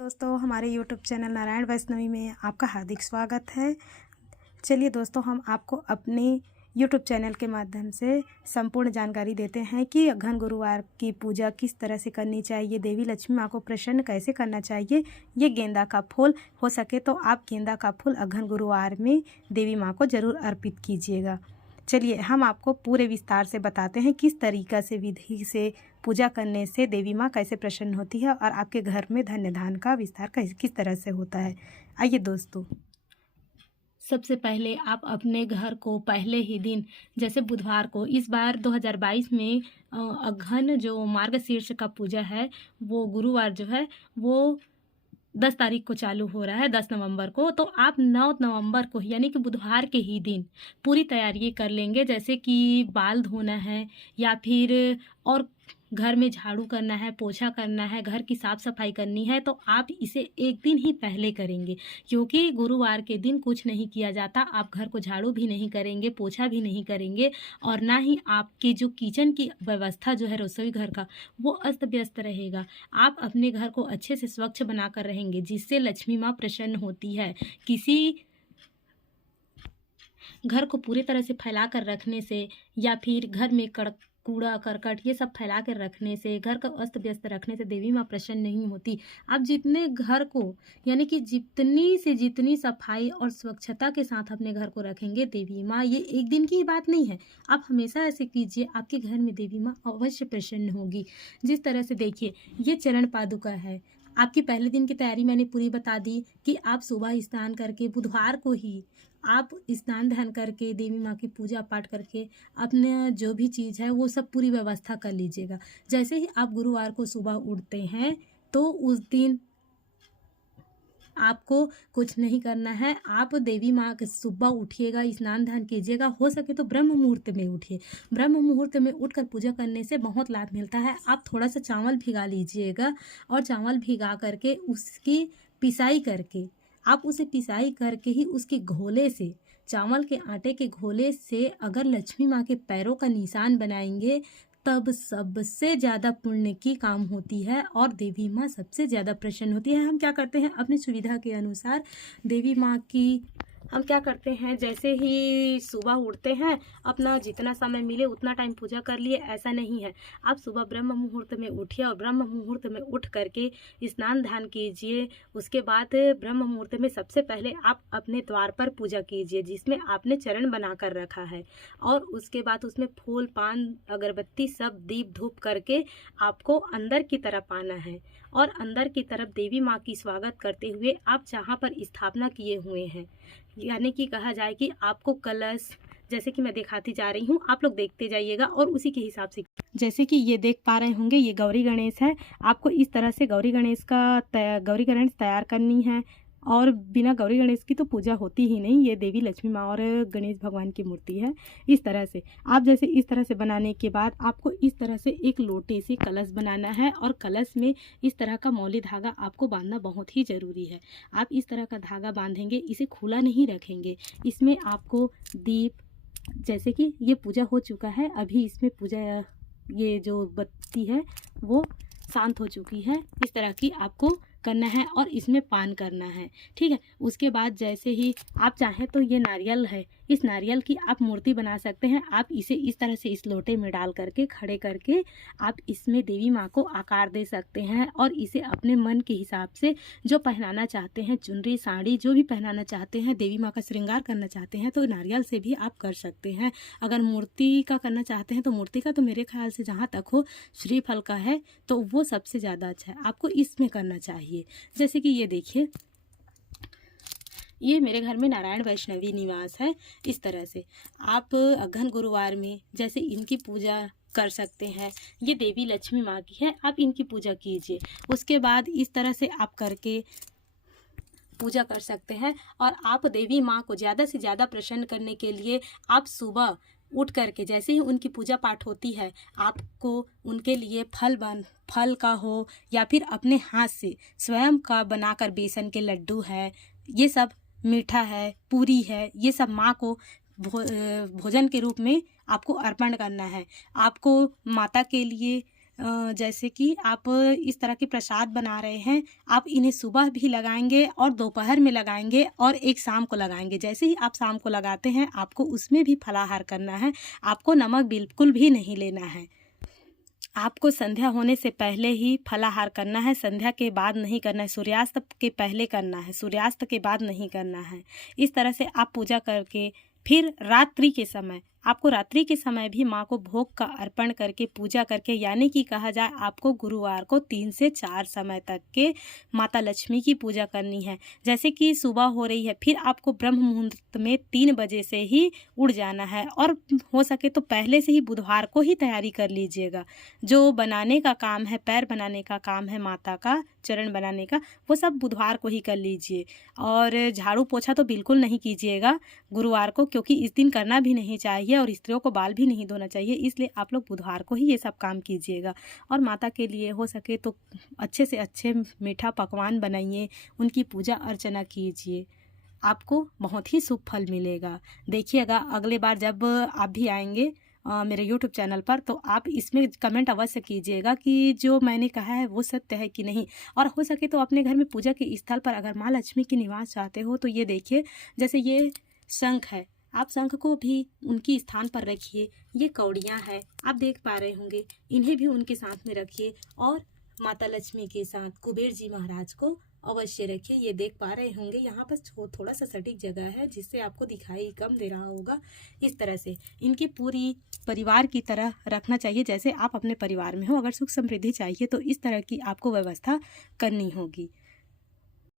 दोस्तों, हमारे YouTube channel Narayan Vaishnavi में आपका हार्दिक स्वागत है। चलिए दोस्तों, हम आपको अपने YouTube चैनल के माध्यम से संपूर्ण जानकारी देते हैं कि अघन गुरुवार की पूजा किस तरह से करनी चाहिए, देवी लक्ष्मी माँ को प्रसन्न कैसे करना चाहिए। ये गेंदा का फूल, हो सके तो आप गेंदा का फूल अघन गुरुवार में देवी माँ को ज़रूर अर्पित कीजिएगा। चलिए हम आपको पूरे विस्तार से बताते हैं किस तरीक़ा से विधि से पूजा करने से देवी माँ कैसे प्रसन्न होती है और आपके घर में धन्य धान का विस्तार किस तरह से होता है। आइए दोस्तों, सबसे पहले आप अपने घर को पहले ही दिन, जैसे बुधवार को, इस बार 2022 में अघन जो मार्गशीर्ष का पूजा है वो गुरुवार जो है वो 10 तारीख को चालू हो रहा है, 10 नवंबर को। तो आप 9 नवंबर को यानी कि बुधवार के ही दिन पूरी तैयारी कर लेंगे, जैसे कि बाल धोना है या फिर और घर में झाड़ू करना है, पोछा करना है, घर की साफ़ सफाई करनी है। तो आप इसे एक दिन ही पहले करेंगे, क्योंकि गुरुवार के दिन कुछ नहीं किया जाता। आप घर को झाड़ू भी नहीं करेंगे, पोछा भी नहीं करेंगे और ना ही आपके जो किचन की व्यवस्था जो है रसोई घर का, वो अस्त व्यस्त रहेगा। आप अपने घर को अच्छे से स्वच्छ बना कर रहेंगे, जिससे लक्ष्मी माँ प्रसन्न होती है। किसी घर को पूरी तरह से फैला कर रखने से या फिर घर में कूड़ा करकट ये सब फैला कर रखने से, घर को अस्त व्यस्त रखने से देवी माँ प्रसन्न नहीं होती। आप जितने घर को यानी कि जितनी से जितनी सफाई और स्वच्छता के साथ अपने घर को रखेंगे, देवी माँ, ये एक दिन की बात नहीं है, आप हमेशा ऐसे कीजिए, आपके घर में देवी माँ अवश्य प्रसन्न होगी। जिस तरह से देखिए, ये चरण पादुका है। आपकी पहले दिन की तैयारी मैंने पूरी बता दी कि आप सुबह स्नान करके बुधवार को ही आप स्नान ध्यान करके देवी माँ की पूजा पाठ करके अपने जो भी चीज़ है वो सब पूरी व्यवस्था कर लीजिएगा। जैसे ही आप गुरुवार को सुबह उठते हैं तो उस दिन आपको कुछ नहीं करना है। आप देवी माँ के सुबह उठिएगा, स्नान ध्यान कीजिएगा, हो सके तो ब्रह्म मुहूर्त में उठिए। ब्रह्म मुहूर्त में उठकर पूजा करने से बहुत लाभ मिलता है। आप थोड़ा सा चावल भिगा लीजिएगा और चावल भिगा करके उसकी पिसाई करके, आप उसे पिसाई करके ही उसके घोले से, चावल के आटे के घोले से अगर लक्ष्मी माँ के पैरों का निशान बनाएंगे, तब सबसे ज़्यादा पुण्य की काम होती है और देवी माँ सबसे ज़्यादा प्रसन्न होती है। हम क्या करते हैं, अपनी सुविधा के अनुसार देवी माँ की हम क्या करते हैं, जैसे ही सुबह उठते हैं, अपना जितना समय मिले उतना टाइम पूजा कर लिए, ऐसा नहीं है। आप सुबह ब्रह्म मुहूर्त में उठिए और ब्रह्म मुहूर्त में उठ करके स्नान ध्यान कीजिए। उसके बाद ब्रह्म मुहूर्त में सबसे पहले आप अपने द्वार पर पूजा कीजिए, जिसमें आपने चरण बना कर रखा है, और उसके बाद उसमें फूल पान अगरबत्ती सब दीप धूप करके आपको अंदर की तरफ आना है और अंदर की तरफ देवी माँ की स्वागत करते हुए आप जहाँ पर स्थापना किए हुए हैं, यानी कि कहा जाए कि आपको कलश, जैसे कि मैं दिखाती जा रही हूँ, आप लोग देखते जाइएगा और उसी के हिसाब से, जैसे कि ये देख पा रहे होंगे, ये गौरी गणेश है। आपको इस तरह से गौरी गणेश तैयार करनी है और बिना गौरी गणेश की तो पूजा होती ही नहीं। ये देवी लक्ष्मी माँ और गणेश भगवान की मूर्ति है। इस तरह से आप जैसे इस तरह से बनाने के बाद आपको इस तरह से एक लोटे से कलश बनाना है और कलश में इस तरह का मौली धागा आपको बांधना बहुत ही ज़रूरी है। आप इस तरह का धागा बांधेंगे, इसे खुला नहीं रखेंगे। इसमें आपको दीप, जैसे कि ये पूजा हो चुका है, अभी इसमें पूजा, ये जो बत्ती है वो शांत हो चुकी है, इस तरह की आपको करना है और इसमें पान करना है, ठीक है। उसके बाद जैसे ही आप चाहें तो ये नारियल है, इस नारियल की आप मूर्ति बना सकते हैं। आप इसे इस तरह से इस लोटे में डाल करके खड़े करके आप इसमें देवी माँ को आकार दे सकते हैं और इसे अपने मन के हिसाब से जो पहनाना चाहते हैं, चुनरी साड़ी जो भी पहनाना चाहते हैं, देवी माँ का श्रृंगार करना चाहते हैं, तो नारियल से भी आप कर सकते हैं। अगर मूर्ति का करना चाहते हैं तो मूर्ति का तो मेरे ख्याल से जहाँ तक हो श्रीफल का है तो वो सबसे ज़्यादा अच्छा है, आपको इसमें करना चाहिए। जैसे कि ये देखिए, ये मेरे घर में नारायण वैष्णवी निवास है। इस तरह से आप अघन गुरुवार में जैसे इनकी पूजा कर सकते हैं। ये देवी लक्ष्मी माँ की है, आप इनकी पूजा कीजिए। उसके बाद इस तरह से आप करके पूजा कर सकते हैं और आप देवी माँ को ज़्यादा से ज़्यादा प्रसन्न करने के लिए आप सुबह उठ करके, जैसे ही उनकी पूजा पाठ होती है, आपको उनके लिए फल का हो या फिर अपने हाथ से स्वयं का बनाकर, बेसन के लड्डू है, ये सब मीठा है, पूरी है, ये सब माँ को भोजन के रूप में आपको अर्पण करना है। आपको माता के लिए जैसे कि आप इस तरह के प्रसाद बना रहे हैं, आप इन्हें सुबह भी लगाएंगे और दोपहर में लगाएंगे और एक शाम को लगाएंगे। जैसे ही आप शाम को लगाते हैं आपको उसमें भी फलाहार करना है, आपको नमक बिल्कुल भी नहीं लेना है। आपको संध्या होने से पहले ही फलाहार करना है, संध्या के बाद नहीं करना है, सूर्यास्त के पहले करना है, सूर्यास्त के बाद नहीं करना है। इस तरह से आप पूजा करके फिर रात्रि के समय, आपको रात्रि के समय भी माँ को भोग का अर्पण करके पूजा करके, यानी कि कहा जाए आपको गुरुवार को 3 से 4 समय तक के माता लक्ष्मी की पूजा करनी है। जैसे कि सुबह हो रही है, फिर आपको ब्रह्म मुहूर्त में 3 बजे से ही उठ जाना है और हो सके तो पहले से ही बुधवार को ही तैयारी कर लीजिएगा। जो बनाने का काम है, पैर बनाने का काम है माता का, चरण बनाने का, वो सब बुधवार को ही कर लीजिए। और झाड़ू पोछा तो बिल्कुल नहीं कीजिएगा गुरुवार को, क्योंकि इस दिन करना भी नहीं चाहिए और स्त्रियों को बाल भी नहीं धोना चाहिए, इसलिए आप लोग बुधवार को ही ये सब काम कीजिएगा। और माता के लिए हो सके तो अच्छे से अच्छे मीठा पकवान बनाइए, उनकी पूजा अर्चना कीजिए, आपको बहुत ही शुभ फल मिलेगा। देखिएगा अगले बार जब आप भी आएंगे मेरे यूट्यूब चैनल पर, तो आप इसमें कमेंट अवश्य कीजिएगा कि जो मैंने कहा है वो सत्य है कि नहीं। और हो सके तो अपने घर में पूजा के स्थल पर अगर माँ लक्ष्मी की निवास चाहते हो तो ये देखिए, जैसे ये शंख है, आप शंख को भी उनकी स्थान पर रखिए। ये कौड़ियाँ हैं, आप देख पा रहे होंगे, इन्हें भी उनके साथ में रखिए। और माता लक्ष्मी के साथ कुबेर जी महाराज को अवश्य रखिए। ये देख पा रहे होंगे, यहाँ पर थोड़ा सा सटीक जगह है जिससे आपको दिखाई कम दे रहा होगा। इस तरह से इनकी पूरी परिवार की तरह रखना चाहिए, जैसे आप अपने परिवार में हो। अगर सुख समृद्धि चाहिए तो इस तरह की आपको व्यवस्था करनी होगी।